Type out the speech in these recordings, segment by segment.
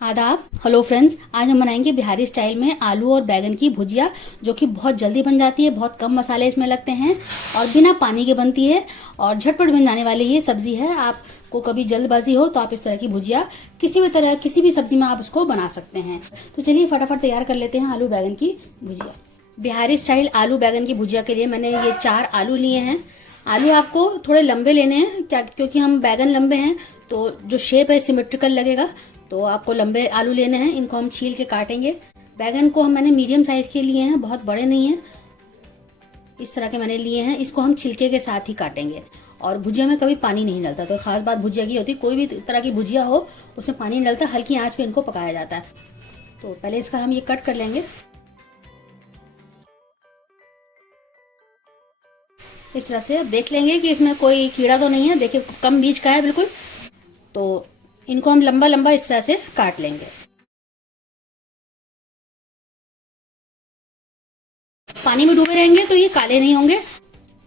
आदाब। Hello friends, आज हम बनाएंगे बिहारी स्टाइल में आलू और बैगन की भुजिया, जो कि बहुत जल्दी बन जाती है। बहुत कम मसाले इसमें लगते हैं और बिना पानी के बनती है और झटपट बन जाने वाली ये सब्जी है। आपको कभी जल्दबाजी हो तो आप इस तरह की भुजिया किसी भी सब्जी में आप इसको बना सकते हैं। तो चलिए फटाफट तैयार कर लेते हैं आलू बैगन की भुजिया। बिहारी स्टाइल आलू बैगन की भुजिया के लिए मैंने ये 4 आलू लिए हैं। आलू आपको थोड़े लंबे लेने हैं, क्या क्योंकि हम बैगन लंबे हैं तो जो शेप है सिमेट्रिकल लगेगा। तो आपको लंबे आलू लेने हैं, इनको हम छील के काटेंगे। बैगन को मैंने मीडियम साइज़ के लिए हैं, बहुत बड़े नहीं हैं, इस तरह के मैंने लिए हैं। इसको हम छिलके के साथ ही काटेंगे और भुजिया में कभी पानी नहीं डलता। तो खास बात भुजिया की होती है, कोई भी तरह की भुजिया हो उसमें पानी नहीं डलता, हल्की आंच पे इनको पकाया जाता है। तो पहले इसका हम ये कट कर लेंगे इस तरह से। अब देख लेंगे कि इसमें कोई कीड़ा तो नहीं है, देखिए कम बीज का है बिल्कुल। तो इनको हम लंबा लंबा इस तरह से काट लेंगे। पानी में डूबे रहेंगे तो ये काले नहीं होंगे।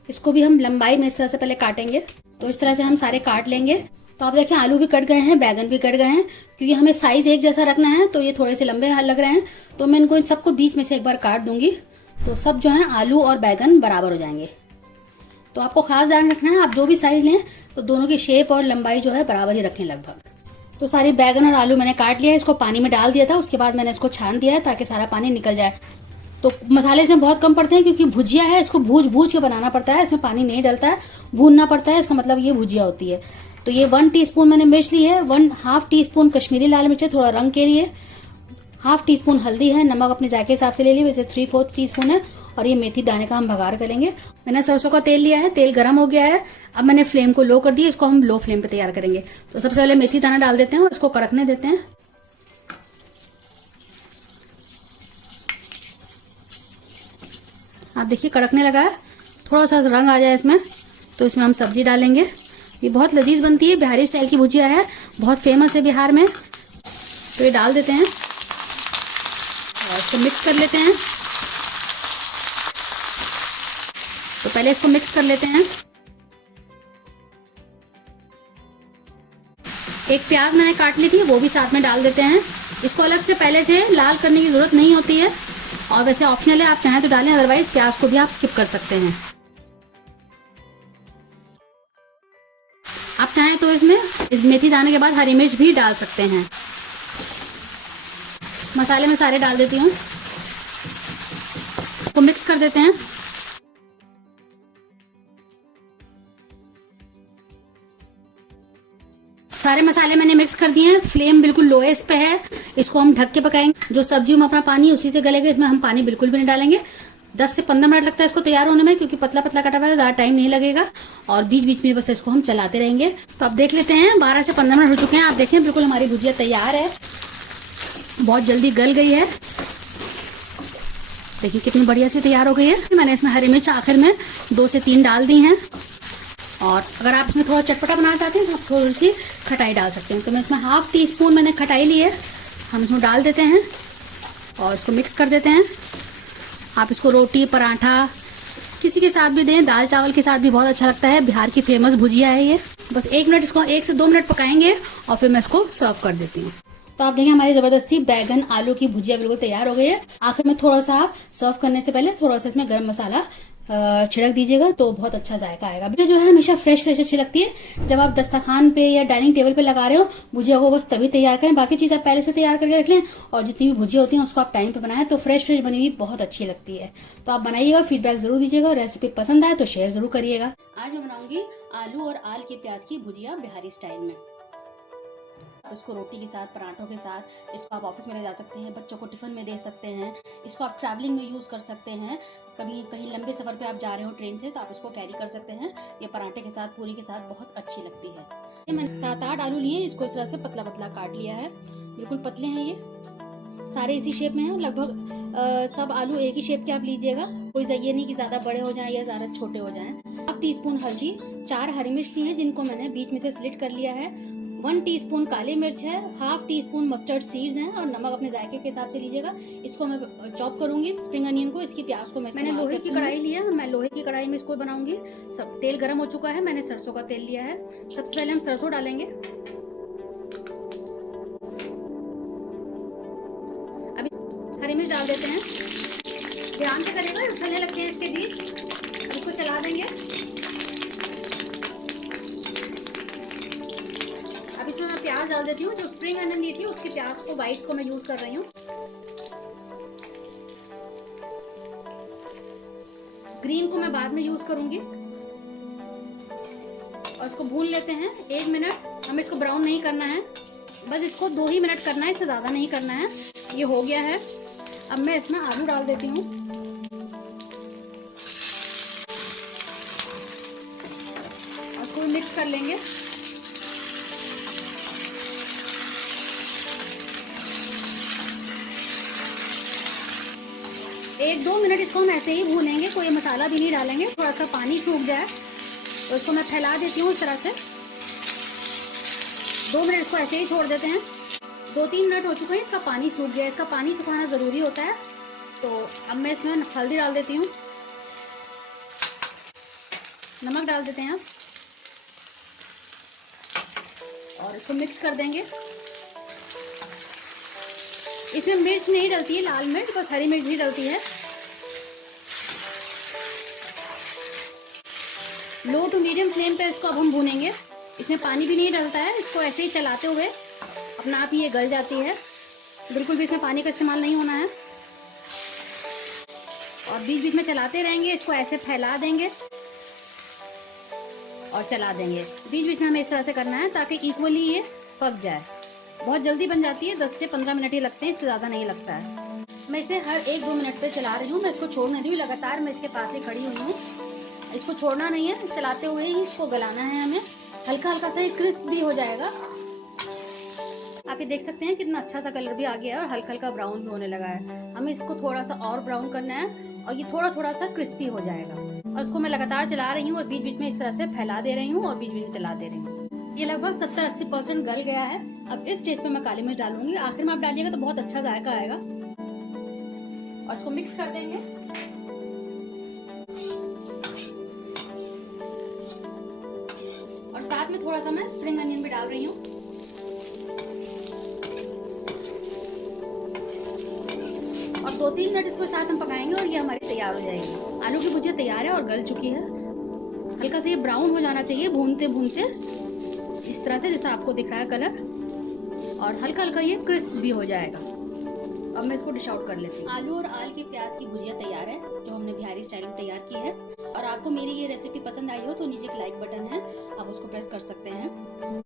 इसको भी हम लंबाई में इस तरह से पहले काटेंगे। तो इस तरह से हम सारे काट लेंगे। तो आप देखें आलू भी कट गए हैं, बैगन भी कट गए हैं, क्योंकि हमें साइज एक जैसा रखना है तो ये थोड़े से लंबे लग रहे हैं। तो मैं इनको सबको बीच में से एक बार काट दूंगी, तो सब जो है आलू और बैगन बराबर हो जाएंगे। तो आपको खास ध्यान रखना है, आप जो भी साइज लें तो दोनों की शेप और लंबाई जो है बराबर ही रखें लगभग। तो सारी बैगन और आलू मैंने काट लिया है, इसको पानी में डाल दिया था, उसके बाद मैंने इसको छान दिया है ताकि सारा पानी निकल जाए। तो मसाले इसमें बहुत कम पड़ते हैं क्योंकि भुजिया है, इसको भूज भूज के बनाना पड़ता है, इसमें पानी नहीं डलता है, भूनना पड़ता है, इसका मतलब ये भुजिया होती है। तो ये 1 टीस्पून मैंने मिर्च ली है, 1/2 टीस्पून कश्मीरी लाल मिर्च है थोड़ा रंग के लिए, 1/2 टीस्पून हल्दी है, नमक अपने जायके हिसाब से ले लिए, वैसे 3/4 टीस्पून है। और ये मेथी दाने का हम भगार करेंगे। मैंने सरसों का तेल लिया है, तेल गर्म हो गया है। अब मैंने फ्लेम को लो कर दिया, इसको हम लो फ्लेम पे तैयार करेंगे। तो सबसे पहले मेथी दाना डाल देते हैं और इसको कड़कने देते हैं। आप देखिए कड़कने लगा है, थोड़ा सा रंग आ जाए इसमें तो इसमें हम सब्जी डालेंगे। ये बहुत लजीज बनती है, बिहारी स्टाइल की भुजिया है, बहुत फेमस है बिहार में। तो ये डाल देते हैं और इसको मिक्स कर लेते हैं। तो पहले इसको मिक्स कर लेते हैं। एक प्याज मैंने काट ली थी, वो भी साथ में डाल देते हैं। इसको अलग से पहले से लाल करने की जरूरत नहीं होती है और वैसे ऑप्शनल है, आप चाहें तो डालें, अदरवाइज प्याज को भी आप स्किप कर सकते हैं। आप चाहें तो इसमें मेथी दाने के बाद हरी मिर्च भी डाल सकते हैं। मसाले में सारे डाल देती हूँ, तो मिक्स कर देते हैं। सारे मसाले मैंने मिक्स कर दिए हैं, फ्लेम बिल्कुल लोएस्ट पे है। इसको हम ढक के पकाएंगे। जो सब्जियों में अपना पानी है उसी से गलेगा, इसमें हम पानी बिल्कुल भी नहीं डालेंगे। 10 से 15 मिनट लगता है इसको तैयार होने में, क्योंकि पतला पतला कटा हुआ है, ज़्यादा टाइम नहीं लगेगा। और बीच बीच में बस इसको हम चलाते रहेंगे। तो अब देख लेते हैं, 12 से 15 मिनट हो चुके हैं। आप देखें बिल्कुल हमारी भुजिया तैयार है, बहुत जल्दी गल गई है। देखिए कितनी बढ़िया से तैयार हो गई है। मैंने इसमें हरी मिर्च आखिर में 2 से 3 डाल दी हैं। और अगर आप इसमें थोड़ा चटपटा बनाना चाहते हैं तो आप थोड़ी सी खटाई डाल सकते हैं। तो मैं इसमें 1/2 टीस्पून मैंने खटाई ली है, हम इसमें डाल देते हैं और इसको मिक्स कर देते हैं। आप इसको रोटी पराठा किसी के साथ भी दें, दाल चावल के साथ भी बहुत अच्छा लगता है। बिहार की फेमस भुजिया है ये। बस 1 मिनट, इसको 1 से 2 मिनट पकाएंगे और फिर मैं इसको सर्व कर देती हूँ। तो आप देखें हमारी ज़बरदस्ती बैगन आलू की भुजिया बिल्कुल तैयार हो गई है। आखिर में थोड़ा सा आप सर्व करने से पहले थोड़ा सा इसमें गर्म मसाला छिड़क दीजिएगा तो बहुत अच्छा जायका आएगा। भुजिया जो है हमेशा फ्रेश फ्रेश अच्छी लगती है। जब आप दस्तरखान पे या डाइनिंग टेबल पे लगा रहे हो भुजिया को, बस तभी तैयार करें। बाकी चीज़ आप पहले से तैयार करके रख लें और जितनी भी भुजिया होती हैं उसको आप टाइम पे बनाएं तो फ्रेश फ्रेश बनी हुई बहुत अच्छी लगती है। तो आप बनाइएगा, फीडबैक जरूर दीजिएगा और रेसिपी पसंद आए तो शेयर जरूर करिएगा। आज मैं बनाऊंगी आलू और आल के प्याज की भुजिया बिहारी स्टाइल में। इसको रोटी के साथ, पराठों के साथ, इसको आप ऑफिस में ले जा सकते हैं, बच्चों को टिफिन में दे सकते हैं, इसको आप ट्रैवलिंग में यूज़ कर सकते हैं। कभी कहीं लंबे सफ़र पे आप जा रहे हो ट्रेन से तो आप इसको कैरी कर सकते हैं। ये पराठे के साथ, पूरी के साथ बहुत अच्छी लगती है। ये मैंने 7-8 आलू लिए, इसको इस तरह से पतला पतला काट लिया है। बिल्कुल पतले हैं ये, सारे इसी शेप में हैं लगभग। सब आलू एक ही शेप के आप लीजिएगा, कोई ये नहीं कि ज़्यादा बड़े हो जाएं या ज़्यादा छोटे हो जाएं। 1 टीस्पून हल्दी, 4 हरी मिर्च ली है जिनको मैंने बीच में से स्लिट कर लिया है, 1 टीस्पून काली मिर्च है, 1/2 टीस्पून मस्टर्ड सीड्स हैं और नमक अपने जायके के हिसाब से लीजिएगा। इसको मैं चॉप करूंगी स्प्रिंग अनियन को, इसकी प्याज को मैंने लोहे की कढ़ाई ली है, मैं लोहे की कढ़ाई में इसको बनाऊंगी। सब तेल गर्म हो चुका है, मैंने सरसों का तेल लिया है। सबसे पहले हम सरसों डालेंगे। मिर्च डाल देते हैं। ध्यान से करेगा, उछलने लगते हैं इसके बीच। इसको चला देंगे। अब इसमें मैं प्याज डाल देती हूँ। जो स्प्रिंग अनियन ली थी उसकी प्याज को वाइट को मैं यूज कर रही हूँ। ग्रीन को मैं बाद में यूज करूंगी। और इसको भून लेते हैं 1 मिनट। हमें इसको ब्राउन नहीं करना है, बस इसको 2 ही मिनट करना है, इससे ज्यादा नहीं करना है। ये हो गया है। अब मैं इसमें आलू डाल देती हूँ और इसको मिक्स कर लेंगे। एक 2 मिनट इसको हम ऐसे ही भूनेंगे, कोई मसाला भी नहीं डालेंगे। थोड़ा सा पानी सूख जाए तो इसको मैं फैला देती हूँ इस तरह से। 2 मिनट इसको ऐसे ही छोड़ देते हैं। 2-3 मिनट हो चुके हैं, इसका पानी सूख गया। इसका पानी सुखाना जरूरी होता है। तो अब मैं इसमें हल्दी डाल देती हूँ, नमक डाल देते हैं और इसको मिक्स कर देंगे। इसमें मिर्च नहीं डलती है, लाल मिर्च, बस हरी मिर्च ही डलती है। लो टू मीडियम फ्लेम पे इसको अब हम भूनेंगे। इसमें पानी भी नहीं डलता है, इसको ऐसे ही चलाते हुए अपना आप ही ये गल जाती है। बिल्कुल भी इसमें पानी का इस्तेमाल नहीं होना है। और बीच बीच में चलाते रहेंगे, इसको ऐसे फैला देंगे और चला देंगे। बीच बीच में हमें इस तरह से करना है ताकि इक्वली ये पक जाए। बहुत जल्दी बन जाती है, 10 से 15 मिनट ही लगते हैं, इससे ज़्यादा नहीं लगता है। मैं इसे हर 1-2 मिनट पे चला रही हूँ। मैं इसको छोड़ नहीं रही हूँ, लगातार मैं इसके पास ही खड़ी हुई हूँ। इसको छोड़ना नहीं है, चलाते हुए ही इसको गलाना है हमें। हल्का हल्का सा क्रिस्प भी हो जाएगा। आप ये देख सकते हैं कितना अच्छा सा कलर भी आ गया है और हल्का हल्का ब्राउन भी होने लगा है। हमें इसको थोड़ा सा और ब्राउन करना है और ये थोड़ा थोड़ा सा क्रिस्पी हो जाएगा। और इसको मैं लगातार चला रही हूँ और बीच बीच में इस तरह से फैला दे रही हूँ और बीच बीच में चला दे रही हूँ। ये लगभग 70-80% गल गया है। अब इस स्टेज पे मैं काली मिर्च डालूंगी। आखिर में आप डालिएगा तो बहुत अच्छा जायका आएगा। और इसको मिक्स कर देंगे। और साथ में थोड़ा सा मैं स्प्रिंग अनियन भी डाल रही हूँ। और 2-3 मिनट इसको साथ हम पकाएंगे और ये हमारी तैयार हो जाएगी। आलू की भुजिया तैयार है और गल चुकी है। हल्का सा ये ब्राउन हो जाना चाहिए भूनते भूनते, इस तरह से जैसा आपको दिख रहा है कलर। और हल्का हल्का ये क्रिस्प भी हो जाएगा। अब मैं इसको डिश आउट कर लेती हूँ। आलू और आल के प्याज की भुजिया तैयार है, जो हमने बिहारी स्टाइल में तैयार की है। और आपको मेरी ये रेसिपी पसंद आई हो तो नीचे एक लाइक बटन है, आप उसको प्रेस कर सकते हैं।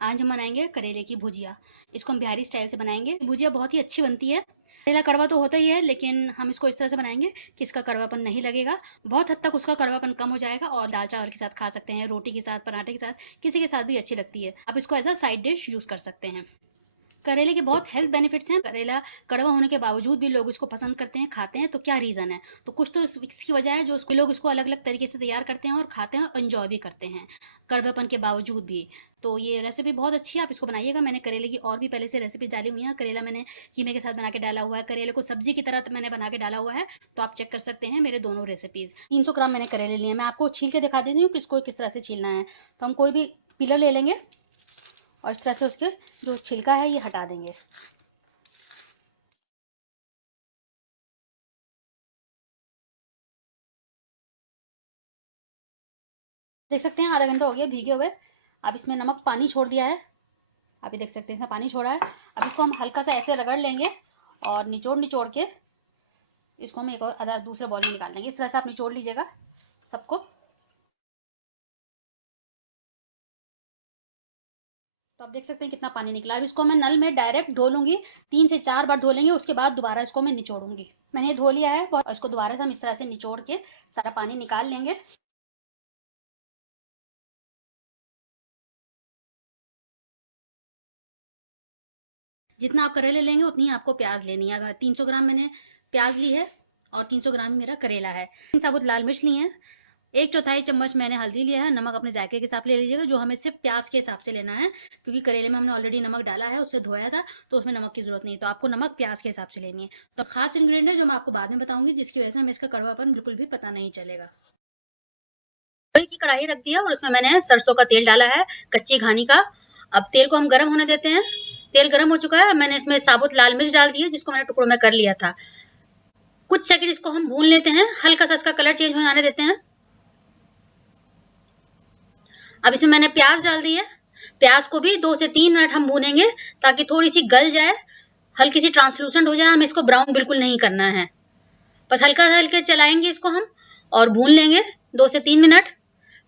आज हम बनाएंगे करेले की भुजिया। इसको हम बिहारी स्टाइल से बनाएंगे। भुजिया बहुत ही अच्छी बनती है। करेला कड़वा तो होता ही है, लेकिन हम इसको इस तरह से बनाएंगे कि इसका कड़वापन नहीं लगेगा। बहुत हद तक उसका कड़वापन कम हो जाएगा और दाल चावल के साथ खा सकते हैं, रोटी के साथ, पराठे के साथ, किसी के साथ भी अच्छी लगती है। आप इसको as a side dish use कर सकते हैं। करेले के बहुत हेल्थ बेनिफिट्स हैं। करेला कड़वा होने के बावजूद भी लोग इसको पसंद करते हैं, खाते हैं। तो क्या रीज़न है? तो कुछ तो इसकी वजह है, जो लोग इसको अलग अलग तरीके से तैयार करते हैं और खाते हैं और एंजॉय भी करते हैं कड़वापन के बावजूद भी। तो ये रेसिपी बहुत अच्छी है, आप इसको बनाइएगा। मैंने करेले की और भी पहले से रेसिपी डाली हुई है। करेला मैंने कीमे के साथ बना के डाला हुआ है, करेले को सब्जी की तरह मैंने बना के डाला हुआ है। तो आप चेक कर सकते हैं मेरे दोनों रेसिपीज। 300 ग्राम मैंने करेले लिए हैं। मैं आपको छील के दिखा देती हूँ कि इसको किस तरह से छीलना है। तो हम कोई भी पीलर ले लेंगे और इस तरह से उसके जो छिलका है ये हटा देंगे। देख सकते हैं आधा घंटा हो गया भीगे हुए। अब इसमें नमक पानी छोड़ दिया है। आप ये देख सकते हैं इसमें पानी छोड़ा है। अब इसको हम हल्का सा ऐसे रगड़ लेंगे और निचोड़ निचोड़ के इसको हम एक और आधा दूसरे बॉल में निकाल लेंगे। इस तरह से आप निचोड़ लीजिएगा सबको। तो आप देख सकते हैं कितना पानी निकला। अब इसको मैं नल में डायरेक्ट धो लूंगी। 3 से 4 बार धो लेंगे, उसके बाद दोबारा इसको मैं निचोड़ूंगी। मैंने धो लिया है और इसको दोबारा से हम इस तरह से निचोड़ के सारा पानी निकाल लेंगे। जितना आप करेले लेंगे उतनी ही आपको प्याज लेनी है। अगर 300 ग्राम मैंने प्याज ली है और 300 ग्राम मेरा करेला है। 3 साबुत लाल मिर्च ली है, 1/4 चम्मच मैंने हल्दी लिया है। नमक अपने जायके के हिसाब ले लीजिएगा, जो हमें सिर्फ प्याज के हिसाब से लेना है, क्योंकि करेले में हमने ऑलरेडी नमक डाला है, उससे धोया था, तो उसमें नमक की जरूरत नहीं। तो आपको नमक प्याज के हिसाब से लेनी है। तो खास इंग्रेडिएंट है जो मैं आपको बाद में बताऊंगी, जिसकी वजह से हमें इसका कड़वापन बिल्कुल भी पता नहीं चलेगा। की कढ़ाई रख दिया और उसमें मैंने सरसों का तेल डाला है, कच्ची घानी का। अब तेल को हम गर्म होने देते हैं। तेल गर्म हो चुका है। मैंने इसमें साबुत लाल मिर्च डाल दी है, जिसको मैंने टुकड़ों में कर लिया था। कुछ सेकंड इसको हम भून लेते हैं, हल्का सा इसका कलर चेंज होने देते हैं। अब इसमें मैंने प्याज डाल दी है। प्याज को भी 2 से 3 मिनट हम भूनेंगे, ताकि थोड़ी सी गल जाए, हल्की सी ट्रांसलूसेंट हो जाए। हमें इसको ब्राउन बिल्कुल नहीं करना है, बस हल्का हल्के चलाएंगे इसको हम और भून लेंगे 2 से 3 मिनट।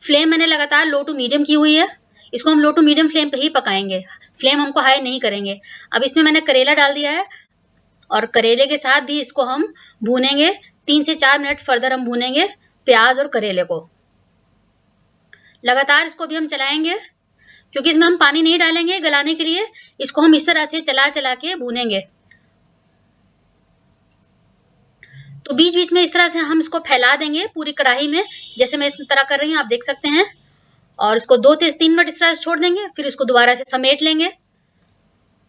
फ्लेम मैंने लगातार लो टू मीडियम की हुई है। इसको हम लो टू मीडियम फ्लेम पे ही पकाएंगे, फ्लेम हमको हाई नहीं करेंगे। अब इसमें मैंने करेला डाल दिया है और करेले के साथ भी इसको हम भूनेंगे। 3 से 4 मिनट फर्दर हम भूनेंगे प्याज और करेले को। लगातार इसको भी हम चलाएंगे, क्योंकि इसमें हम पानी नहीं डालेंगे गलाने के लिए। इसको हम इस तरह से चला चला के भूनेंगे। तो बीच बीच में इस तरह से हम इसको फैला देंगे पूरी कढ़ाई में, जैसे मैं इस तरह कर रही हूँ, आप देख सकते हैं। और इसको 2 से 3 मिनट इस तरह से छोड़ देंगे, फिर इसको दोबारा से समेट लेंगे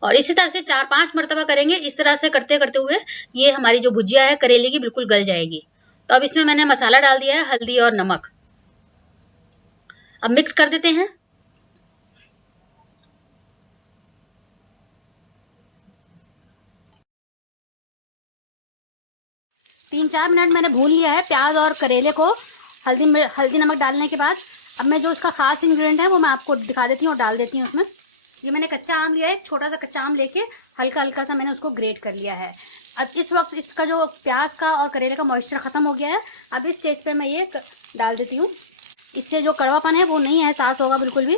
और इसी तरह से 4-5 मरतबा करेंगे। इस तरह से करते करते हुए ये हमारी जो भुजिया है करेले की बिल्कुल गल जाएगी। तो अब इसमें मैंने मसाला डाल दिया है, हल्दी और नमक। अब मिक्स कर देते हैं। तीन 4 मिनट मैंने भून लिया है प्याज और करेले को हल्दी नमक डालने के बाद। अब मैं जो इसका खास इंग्रेडिएंट है वो मैं आपको दिखा देती हूँ और डाल देती हूँ उसमें। ये मैंने कच्चा आम लिया है, एक छोटा सा कच्चा आम लेके हल्का हल्का सा मैंने उसको ग्रेट कर लिया है। अब इस वक्त इसका जो प्याज का और करेले का मॉइस्चर ख़त्म हो गया है। अब इस स्टेज पे मैं ये डाल देती हूँ। इससे जो कड़वापन है वो नहीं एहसास होगा बिल्कुल भी।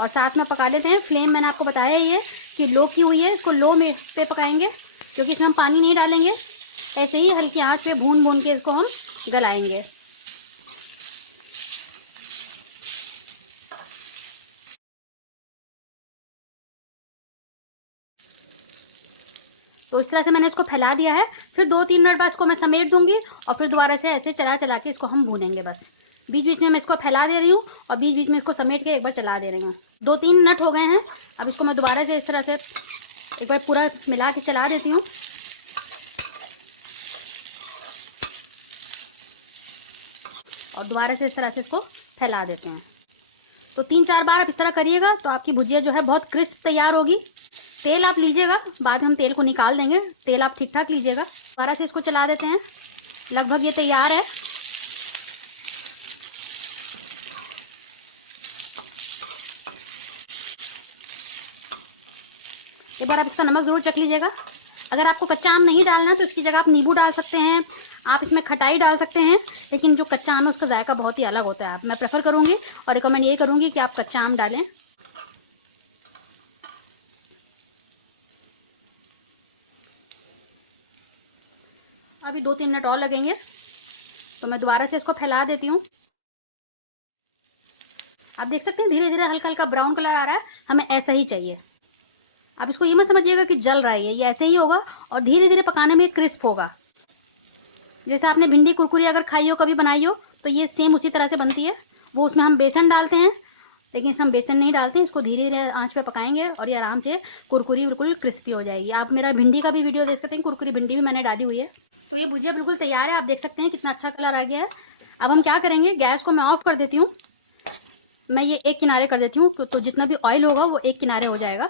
और साथ में पका लेते हैं। फ्लेम मैंने आपको बताया ही है कि लो की हुई है, इसको लो में पे पकाएंगे, क्योंकि इसमें हम पानी नहीं डालेंगे। ऐसे ही हल्की आंच पे भून भून के इसको हम गलाएंगे। तो इस तरह से मैंने इसको फैला दिया है। फिर 2-3 मिनट बाद इसको मैं समेट दूंगी और फिर दोबारा से ऐसे चला चला के इसको हम भूनेंगे। बस बीच बीच में मैं इसको फैला दे रही हूँ और बीच बीच में इसको समेट के एक बार चला दे रही हूँ। 2-3 मिनट हो गए हैं। अब इसको मैं दोबारा से इस तरह से एक बार पूरा मिला के चला देती हूँ। और दोबारा से इस तरह से इसको फैला देते हैं। तो 3-4 बार आप इस तरह करिएगा तो आपकी भुजिया जो है बहुत क्रिस्प तैयार होगी। तेल आप लीजिएगा, बाद में हम तेल को निकाल देंगे। तेल आप ठीक ठाक लीजिएगा। दोबारा से इसको चला देते हैं। लगभग ये तैयार है। एक बार आप इसका नमक ज़रूर चख लीजिएगा। अगर आपको कच्चा आम नहीं डालना तो इसकी जगह आप नींबू डाल सकते हैं, आप इसमें खटाई डाल सकते हैं। लेकिन जो कच्चा आम है उसका जायका बहुत ही अलग होता है। मैं प्रेफर करूँगी और रिकमेंड ये करूँगी कि आप कच्चा आम डालें। अभी 2-3 मिनट और लगेंगे, तो मैं दोबारा से इसको फैला देती हूँ। आप देख सकते हैं धीरे धीरे हल्का हल्का ब्राउन कलर आ रहा है। हमें ऐसा ही चाहिए। आप इसको ये मत समझिएगा कि जल रहा है, ये ऐसे ही होगा और धीरे धीरे पकाने में क्रिस्प होगा। जैसे आपने भिंडी कुरकुरी अगर खाई हो, कभी बनाई हो, तो ये सेम उसी तरह से बनती है। वो उसमें हम बेसन डालते हैं, लेकिन इसमें हम बेसन नहीं डालते हैं। इसको धीरे धीरे आंच पे पकाएंगे और ये आराम से कुरकुरी बिल्कुल क्रिस्पी हो जाएगी। आप मेरा भिंडी का भी वीडियो देख सकते हैं, कुरकुरी भिंडी भी मैंने डाली हुई है। तो ये भुजिया बिल्कुल तैयार है। आप देख सकते हैं कितना अच्छा कलर आ गया है। अब हम क्या करेंगे, गैस को मैं ऑफ कर देती हूँ। मैं ये एक किनारे कर देती हूँ, तो जितना भी ऑयल होगा वो एक किनारे हो जाएगा।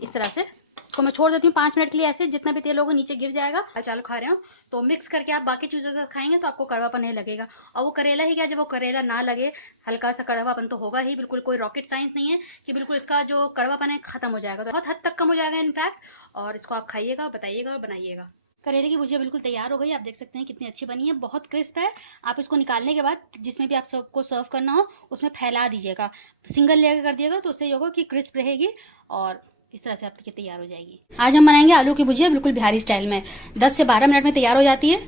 इस तरह से इसको मैं छोड़ देती हूँ 5 मिनट के लिए। ऐसे जितना भी तेल होगा नीचे गिर जाएगा। चालू खा रहे हो तो मिक्स करके आप बाकी चीज़ों के साथ खाएंगे तो आपको कड़वापन नहीं लगेगा। और वो करेला ही क्या, जब वो करेला ना लगे, हल्का सा कड़वापन तो होगा ही। बिल्कुल कोई रॉकेट साइंस नहीं है कि बिल्कुल इसका जो कड़वापन है खत्म हो जाएगा। तो बहुत हद तक कम हो जाएगा इनफैक्ट। और इसको आप खाइएगा, बताइएगा और बनाइएगा। करेले की भुजिया बिल्कुल तैयार हो गई। आप देख सकते हैं कितनी अच्छी बनी है, बहुत क्रिस्प है। आप इसको निकालने के बाद जिसमें भी आप सबको सर्व करना हो उसमें फैला दीजिएगा। सिंगल लेयर कर दिएगा तो उससे ये होगा कि क्रिस्प रहेगी और इस तरह से आपकी तैयार हो जाएगी। आज हम बनाएंगे आलू की भुजिया बिल्कुल बिहारी स्टाइल में। 10 से 12 मिनट में तैयार हो जाती है।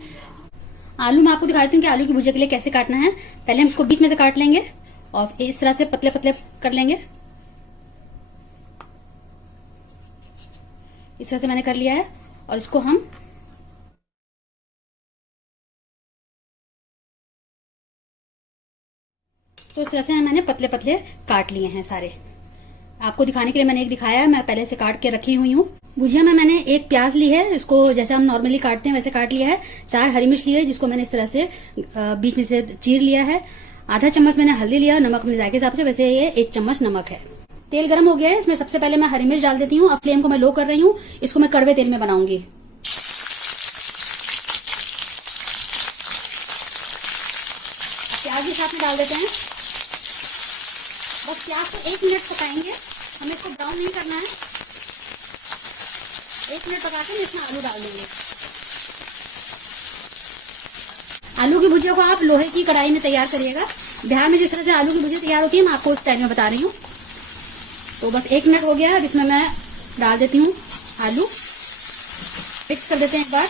आलू मैं आपको दिखाती हूँ कि आलू की भुजिया के लिए कैसे काटना है। पहले हम इसको बीच में से काट लेंगे और इस तरह से पतले पतले कर लेंगे। इस तरह से मैंने कर लिया है और इसको हम तो इस तरह से मैंने पतले पतले काट लिए हैं सारे। आपको दिखाने के लिए मैंने एक दिखाया है, मैं पहले से काट के रखी हुई हूँ। भुजिया में मैंने एक प्याज ली है, इसको जैसे हम नॉर्मली काटते हैं वैसे काट लिया है। 4 हरी मिर्च ली है, जिसको मैंने इस तरह से बीच में से चीर लिया है। आधा चम्मच मैंने हल्दी लिया, नमक अपने जायके के हिसाब से, वैसे ये 1 चम्मच नमक है। तेल गर्म हो गया है, इसमें सबसे पहले मैं हरी मिर्च डाल देती हूँ। अब फ्लेम को मैं लो कर रही हूँ, इसको मैं कड़वे तेल में बनाऊंगी। प्याज भी साथ में डाल देते हैं। बस प्याज को 1 मिनट पकाएंगे, हमें इसको ब्राउन नहीं करना है। 1 मिनट पका के इसमें आलू डाल देंगे। आलू की भुजिया को आप लोहे की कढ़ाई में तैयार करिएगा। बिहार में जिस तरह से आलू की भुजिया तैयार होती है, मैं आपको उस स्टाइल में बता रही हूँ। तो बस 1 मिनट हो गया है। अब इसमें मैं डाल देती हूँ आलू, मिक्स कर देते हैं एक बार।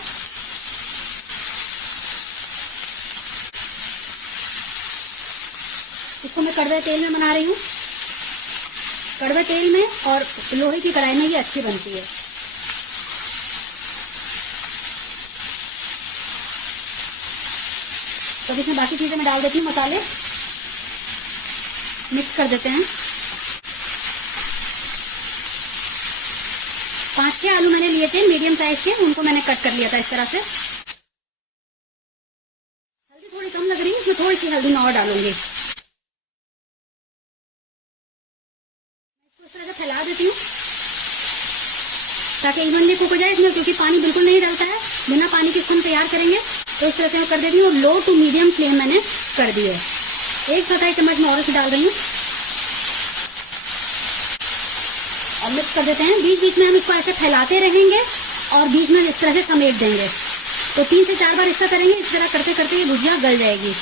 इसको मैं कड़वे तेल में बना रही हूँ। कड़वे तेल में और लोहे की कढ़ाई में ये अच्छी बनती है। तो अब इसमें बाकी चीजें मैं डाल देती हूँ, मसाले मिक्स कर देते हैं। 5-6 आलू मैंने लिए थे मीडियम साइज के, उनको मैंने कट कर लिया था इस तरह से। हल्दी थोड़ी कम लग रही है, इसमें थोड़ी सी हल्दी मैं और डालूंगी। इसको इस तरह से फैला देती हूँ ताकि इवनली कुक हो जाए इसमें, क्योंकि पानी बिल्कुल नहीं डलता है। बिना पानी के इसको हम तैयार करेंगे। तो इस तरह से मैं कर देती हूँ। लो टू मीडियम फ्लेम मैंने कर दी है। 1 चम्मच मैं और इसमें डाल रही हूँ और मिक्स कर देते हैं। बीच बीच में हम इसको ऐसे फैलाते रहेंगे और बीच में इस तरह से समेट देंगे। तो 3 से 4 बार इसका करेंगे। इस तरह करते करते ये भुजिया गल जाएगी।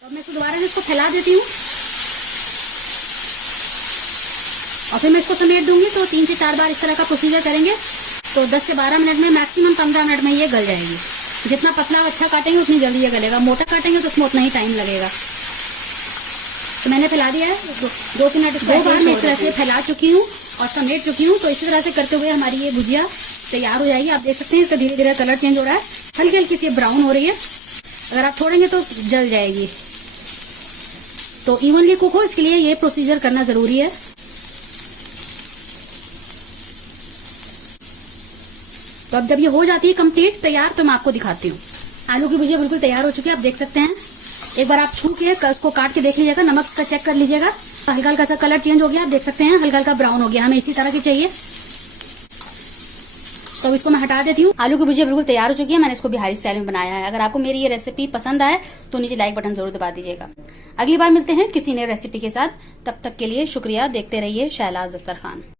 तो अब मैं इसको दोबारा इसको फैला देती हूँ और फिर मैं इसको समेट दूंगी। तो 3 से 4 बार इस तरह का प्रोसीजर करेंगे तो 10 से 12 मिनट में, मैक्सिमम 15 मिनट में ये गल जाएगी। जितना पतला अच्छा काटेंगे उतनी जल्दी ये गलेगा, मोटा काटेंगे तो उसमें उतना ही टाइम लगेगा। तो मैंने फैला दिया है। 2-3 मिनट इसको 2 बार मैं इस तरह से फैला चुकी हूँ और समेट चुकी हूँ। तो इसी तरह से करते हुए हमारी ये भुजिया तैयार हो जाएगी। आप देख सकते हैं इसका धीरे धीरे कलर चेंज हो रहा है, हल्की हल्की सी ब्राउन हो रही है। अगर आप छोड़ेंगे तो जल जाएगी। तो इवनली कुक हो, इसके लिए ये प्रोसीजर करना जरूरी है। तो अब जब ये हो जाती है कंप्लीट तैयार, तो मैं आपको दिखाती हूँ। आलू की भुजिया बिल्कुल तैयार हो चुकी है, आप देख सकते हैं। एक बार आप छू के उसको काट के देख लीजिएगा, नमक का चेक कर लीजिएगा। हल्का हल्का सा कलर चेंज हो गया, आप देख सकते हैं। हल्का हल्का ब्राउन हो गया, हमें इसी तरह की चाहिए। तो इसको मैं हटा देती हूँ। आलू की भुजिया बिल्कुल तैयार हो चुकी है। मैंने इसको बिहारी स्टाइल में बनाया है। अगर आपको मेरी ये रेसिपी पसंद आए तो नीचे लाइक बटन जरूर दबा दीजिएगा। अगली बार मिलते हैं किसी नई रेसिपी के साथ। तब तक के लिए शुक्रिया। देखते रहिए शहलाज दस्तरखान।